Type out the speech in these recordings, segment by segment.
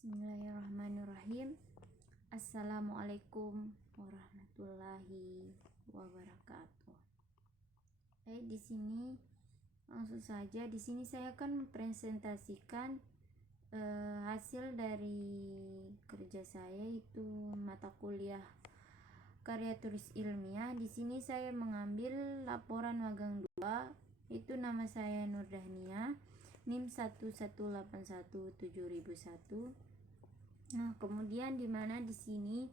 Bismillahirrahmanirrahim. Assalamualaikum warahmatullahi wabarakatuh. Di sini langsung saja. Di sini saya akan mempresentasikan hasil dari kerja saya, itu mata kuliah karya tulis ilmiah. Di sini saya mengambil laporan magang 2, itu nama saya Nurdahnia, NIM 11817.001. Nah, kemudian di mana di sini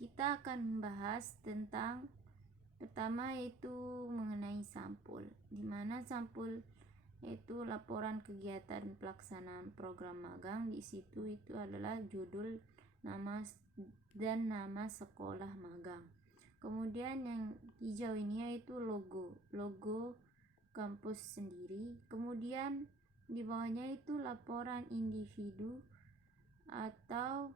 kita akan membahas tentang pertama yaitu mengenai sampul, di mana sampul yaitu laporan kegiatan pelaksanaan program magang. Di situ itu adalah judul, nama dan nama sekolah magang. Kemudian yang hijau ini yaitu logo kampus sendiri. Kemudian di bawahnya itu laporan individu atau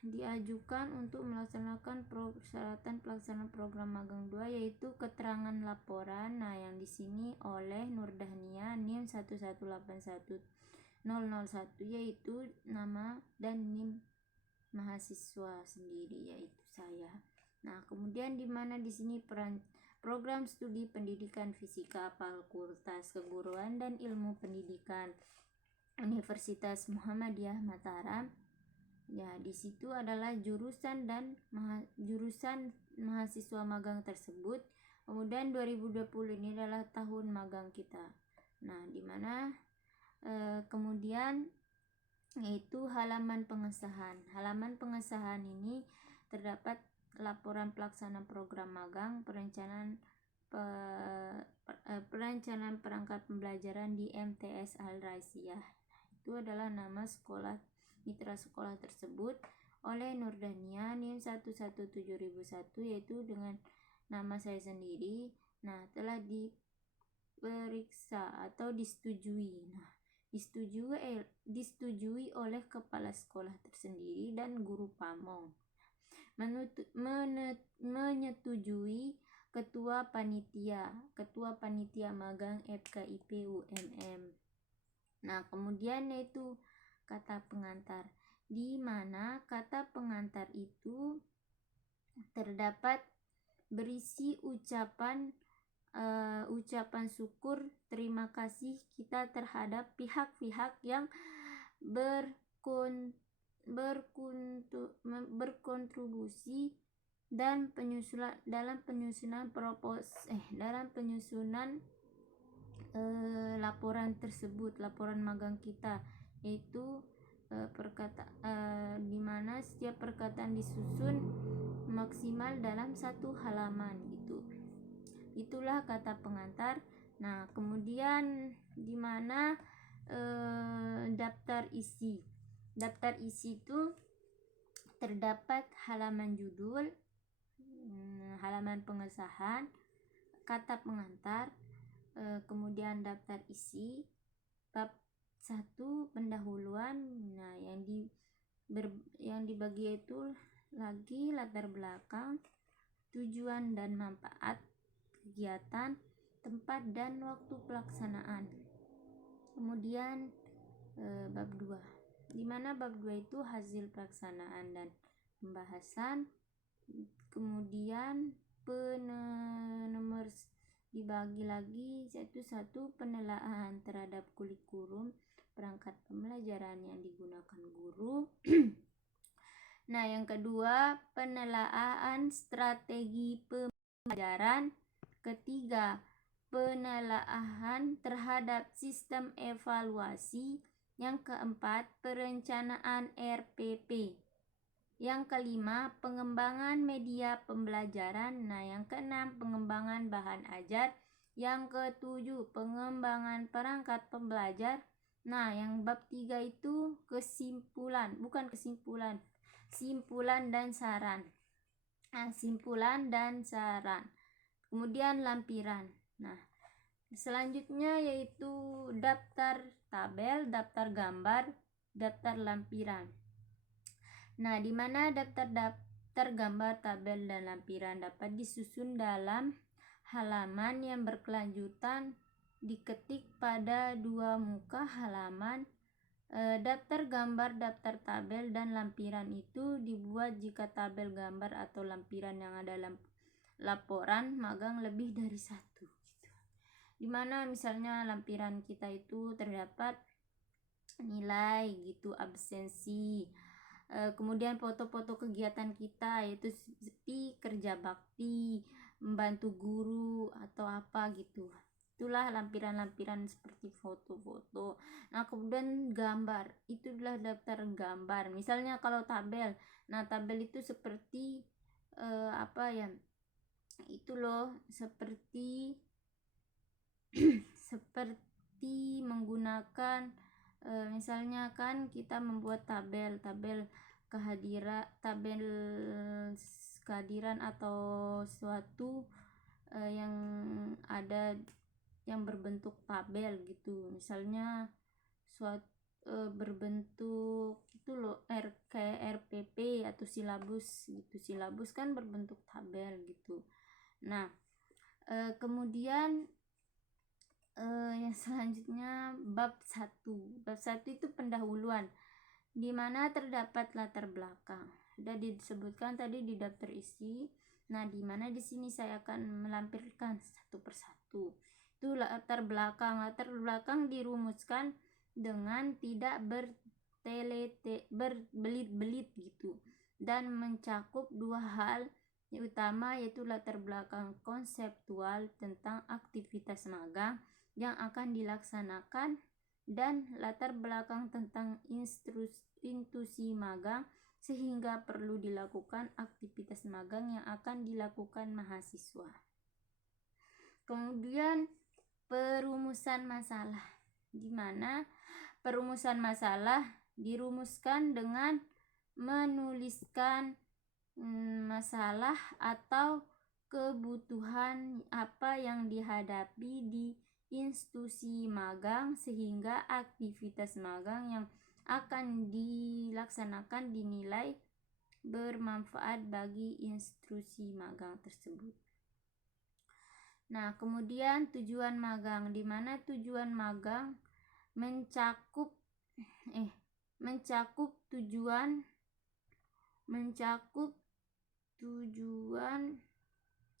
diajukan untuk melaksanakan persyaratan pelaksanaan program magang 2, yaitu keterangan laporan. Nah, yang di sini oleh Nurdahnia, NIM 1181001, yaitu nama dan NIM mahasiswa sendiri, yaitu saya. Nah, kemudian di mana di sini program studi pendidikan fisika Fakultas Keguruan dan Ilmu Pendidikan Universitas Muhammadiyah Mataram. Ya, di situ adalah jurusan dan jurusan mahasiswa magang tersebut. Kemudian 2020 ini adalah tahun magang kita. Nah, di mana kemudian yaitu halaman pengesahan. Halaman pengesahan ini terdapat laporan pelaksanaan program magang, perencanaan perangkat pembelajaran di MTS Al-Raisiyah. Itu adalah nama sekolah, mitra sekolah tersebut oleh Nurdahnia, NIM 117.001, yaitu dengan nama saya sendiri. Nah, telah diperiksa atau disetujui. Nah, disetujui oleh kepala sekolah tersendiri dan guru pamong. Menyetujui ketua panitia magang FKIP UMM. Nah, kemudian yaitu kata pengantar, di mana kata pengantar itu terdapat berisi ucapan syukur, terima kasih kita terhadap pihak-pihak yang berkontribusi dan dalam penyusunan laporan tersebut, laporan magang kita, yaitu di mana setiap perkataan disusun maksimal dalam 1 halaman gitu. Itulah kata pengantar. Nah, kemudian di mana daftar isi itu terdapat halaman judul, halaman pengesahan, kata pengantar, kemudian daftar isi, bab 1 pendahuluan. Nah, yang dibagi itu lagi latar belakang, tujuan dan manfaat kegiatan, tempat dan waktu pelaksanaan. Kemudian bab 2, di mana bab 2 itu hasil pelaksanaan dan pembahasan. Kemudian nomor dibagi lagi satu penelaahan terhadap kurikulum perangkat pembelajaran yang digunakan guru. Nah, yang kedua penelaahan strategi pembelajaran. Ketiga, penelaahan terhadap sistem evaluasi. Yang keempat, perencanaan RPP. Yang kelima, pengembangan media pembelajaran. Nah, yang keenam, pengembangan bahan ajar. Yang ketujuh, pengembangan perangkat pembelajar. Nah, yang bab 3 itu simpulan dan saran. Nah, simpulan dan saran. Kemudian lampiran. Nah, selanjutnya yaitu daftar tabel, daftar gambar, daftar lampiran. Nah, di mana daftar gambar, tabel, dan lampiran dapat disusun dalam halaman yang berkelanjutan, diketik pada 2 muka halaman Daftar gambar, daftar tabel, dan lampiran itu dibuat jika tabel gambar atau lampiran yang ada dalam laporan magang lebih dari satu, gitu. Dimana misalnya lampiran kita itu terdapat nilai gitu, absensi, kemudian foto-foto kegiatan kita yaitu seperti kerja bakti, membantu guru atau apa gitu. Itulah lampiran-lampiran seperti foto-foto. Nah, kemudian gambar, itulah daftar gambar. Misalnya kalau tabel, nah tabel itu seperti apa ya? Itu loh, seperti seperti menggunakan misalnya kan kita membuat tabel kehadiran atau suatu yang ada yang berbentuk tabel gitu, misalnya suatu berbentuk itu loh kayak RPP atau silabus gitu. Silabus kan berbentuk tabel gitu. Nah, kemudian yang selanjutnya bab 1. Bab 1 itu pendahuluan, di mana terdapat latar belakang. Sudah disebutkan tadi di daftar isi. Nah, di mana di sini saya akan melampirkan satu persatu. Itu latar belakang. Latar belakang dirumuskan dengan tidak berbelit-belit gitu, dan mencakup dua hal utama, yaitu latar belakang konseptual tentang aktivitas magang yang akan dilaksanakan dan latar belakang tentang institusi magang sehingga perlu dilakukan aktivitas magang yang akan dilakukan mahasiswa. Kemudian perumusan masalah, di mana perumusan masalah dirumuskan dengan menuliskan masalah atau kebutuhan apa yang dihadapi di institusi magang sehingga aktivitas magang yang akan dilaksanakan dinilai bermanfaat bagi institusi magang tersebut. Nah, kemudian tujuan magang, di mana tujuan magang mencakup tujuan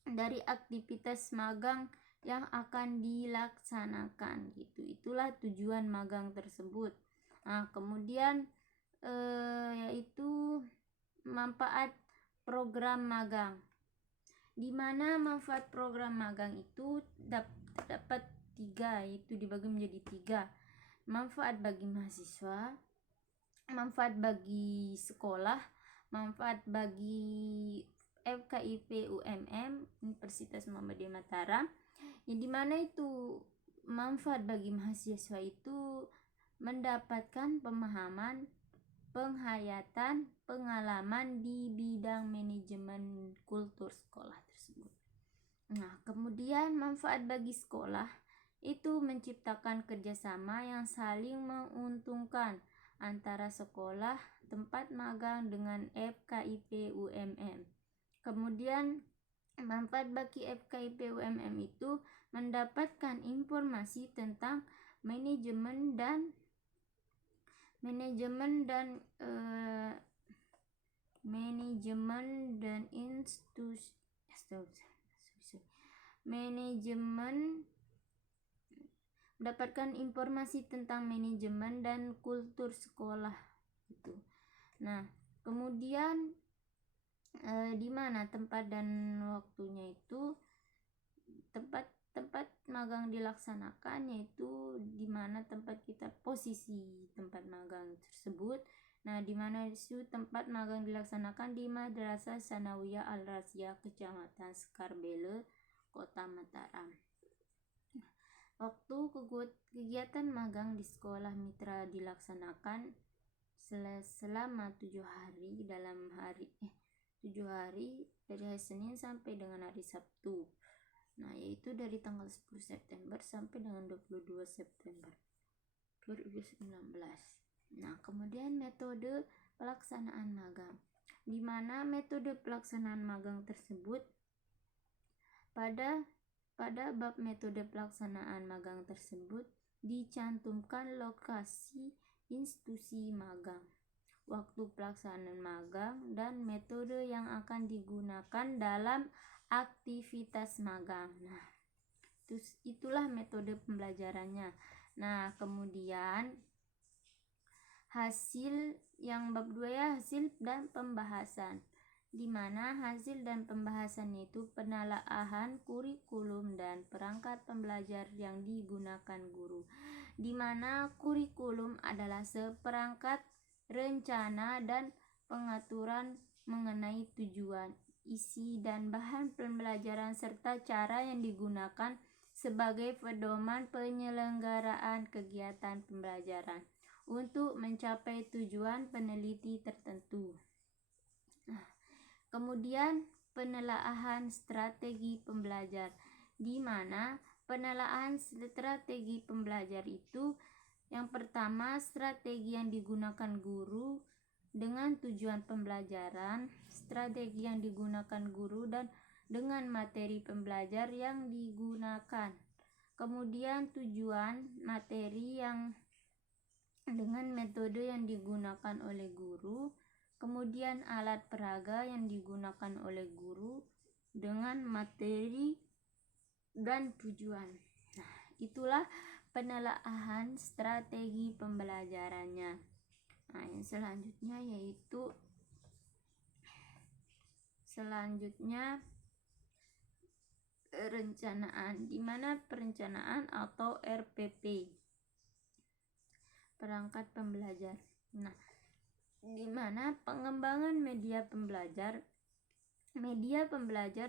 dari aktivitas magang yang akan dilaksanakan gitu. Itulah tujuan magang tersebut. Nah, kemudian yaitu manfaat program magang, di mana manfaat program magang itu dapat 3, yaitu dibagi menjadi 3. Manfaat bagi mahasiswa, manfaat bagi sekolah, manfaat bagi FKIP UMM Universitas Muhammadiyah Mataram, yang dimana itu manfaat bagi mahasiswa itu mendapatkan pemahaman, penghayatan, pengalaman di bidang manajemen kultur sekolah tersebut. Nah, kemudian manfaat bagi sekolah itu menciptakan kerjasama yang saling menguntungkan antara sekolah tempat magang dengan FKIP UMM. Kemudian manfaat bagi FKIP UMM itu mendapatkan informasi tentang manajemen dan mendapatkan informasi tentang manajemen dan kultur sekolah gitu. Nah, kemudian di mana tempat dan waktunya itu tempat magang dilaksanakan, yaitu di mana tempat kita posisi tempat magang tersebut. Nah, di mana itu tempat magang dilaksanakan di Madrasah Sanawiyah Al-Razia Kecamatan Sekarbele, Kota Mataram. Waktu kegiatan magang di sekolah mitra dilaksanakan selama 7 hari dari hari Senin sampai dengan hari Sabtu. Nah, yaitu dari tanggal 10 September sampai dengan 22 September 2019. Nah, kemudian metode pelaksanaan magang, di mana metode pelaksanaan magang tersebut pada bab metode pelaksanaan magang tersebut dicantumkan lokasi institusi magang, waktu pelaksanaan magang, dan metode yang akan digunakan dalam aktivitas magang. Nah, itulah metode pembelajarannya. Nah, kemudian hasil yang bab 2 ya, hasil dan pembahasan. Di mana hasil dan pembahasan itu penelaahan kurikulum dan perangkat pembelajar yang digunakan guru. Di mana kurikulum adalah seperangkat rencana dan pengaturan mengenai tujuan, isi dan bahan pembelajaran serta cara yang digunakan sebagai pedoman penyelenggaraan kegiatan pembelajaran untuk mencapai tujuan peneliti tertentu. Kemudian penelaahan strategi pembelajar, di mana penelaahan strategi pembelajar itu yang pertama strategi yang digunakan guru dengan tujuan pembelajaran, strategi yang digunakan guru dan dengan materi pembelajar yang digunakan. Kemudian tujuan materi yang dengan metode yang digunakan oleh guru. Kemudian alat peraga yang digunakan oleh guru dengan materi dan tujuan. Nah, itulah penelaahan strategi pembelajarannya. Nah, yang selanjutnya yaitu perencanaan, di mana perencanaan atau RPP, perangkat pembelajar. Nah, di mana pengembangan media pembelajar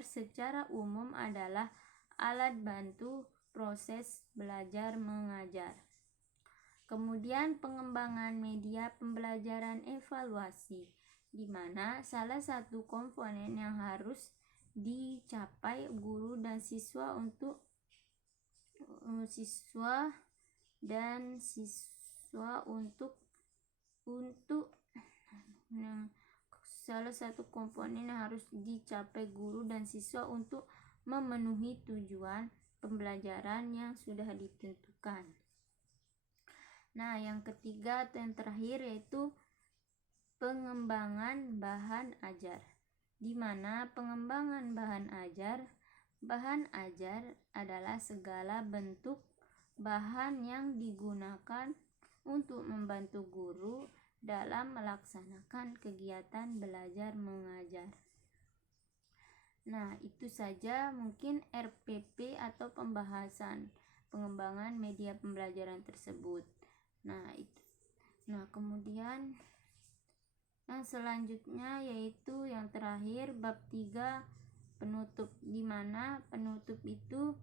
secara umum adalah alat bantu proses belajar mengajar. Kemudian pengembangan media pembelajaran evaluasi, di mana salah satu komponen yang harus dicapai guru dan siswa untuk salah satu komponen yang harus dicapai guru dan siswa untuk memenuhi tujuan pembelajaran yang sudah ditentukan. Nah, yang ketiga atau yang terakhir yaitu pengembangan bahan ajar, di mana pengembangan bahan ajar adalah segala bentuk bahan yang digunakan untuk membantu guru dalam melaksanakan kegiatan belajar mengajar. Nah, itu saja mungkin RPP atau pembahasan pengembangan media pembelajaran tersebut. Nah, kemudian yang selanjutnya yaitu yang terakhir bab 3 penutup, di mana penutup itu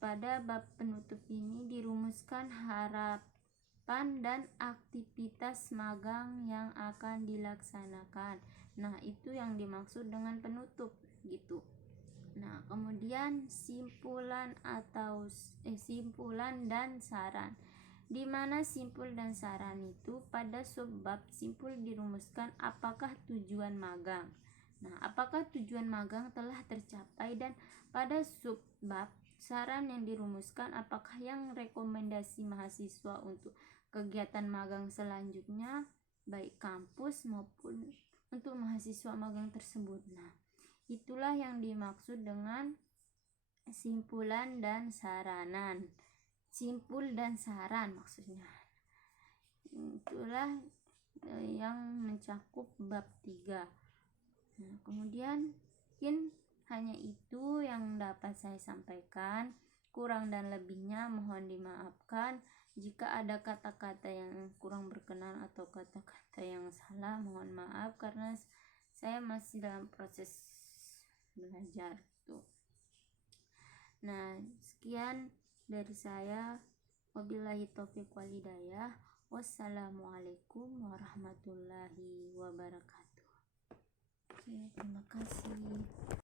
pada bab penutup ini dirumuskan harapan dan aktivitas magang yang akan dilaksanakan. Nah, itu yang dimaksud dengan penutup gitu. Nah, kemudian simpulan dan saran, di mana simpul dan saran itu pada subbab simpul dirumuskan apakah tujuan magang. Nah, apakah tujuan magang telah tercapai, dan pada subbab saran yang dirumuskan apakah yang rekomendasi mahasiswa untuk kegiatan magang selanjutnya baik kampus maupun untuk mahasiswa magang tersebut. Nah, itulah yang dimaksud dengan simpulan dan saranan. Simpul dan saran maksudnya. Itulah yang mencakup bab 3. Nah, kemudian mungkin hanya itu yang dapat saya sampaikan. Kurang dan lebihnya mohon dimaafkan. Jika ada kata-kata yang kurang berkenan atau kata-kata yang salah, mohon maaf karena saya masih dalam proses belajar tuh. Nah, sekian dari saya. Wabillahi taufiq wal hidayah. Wassalamualaikum warahmatullahi wabarakatuh. Oke, terima kasih.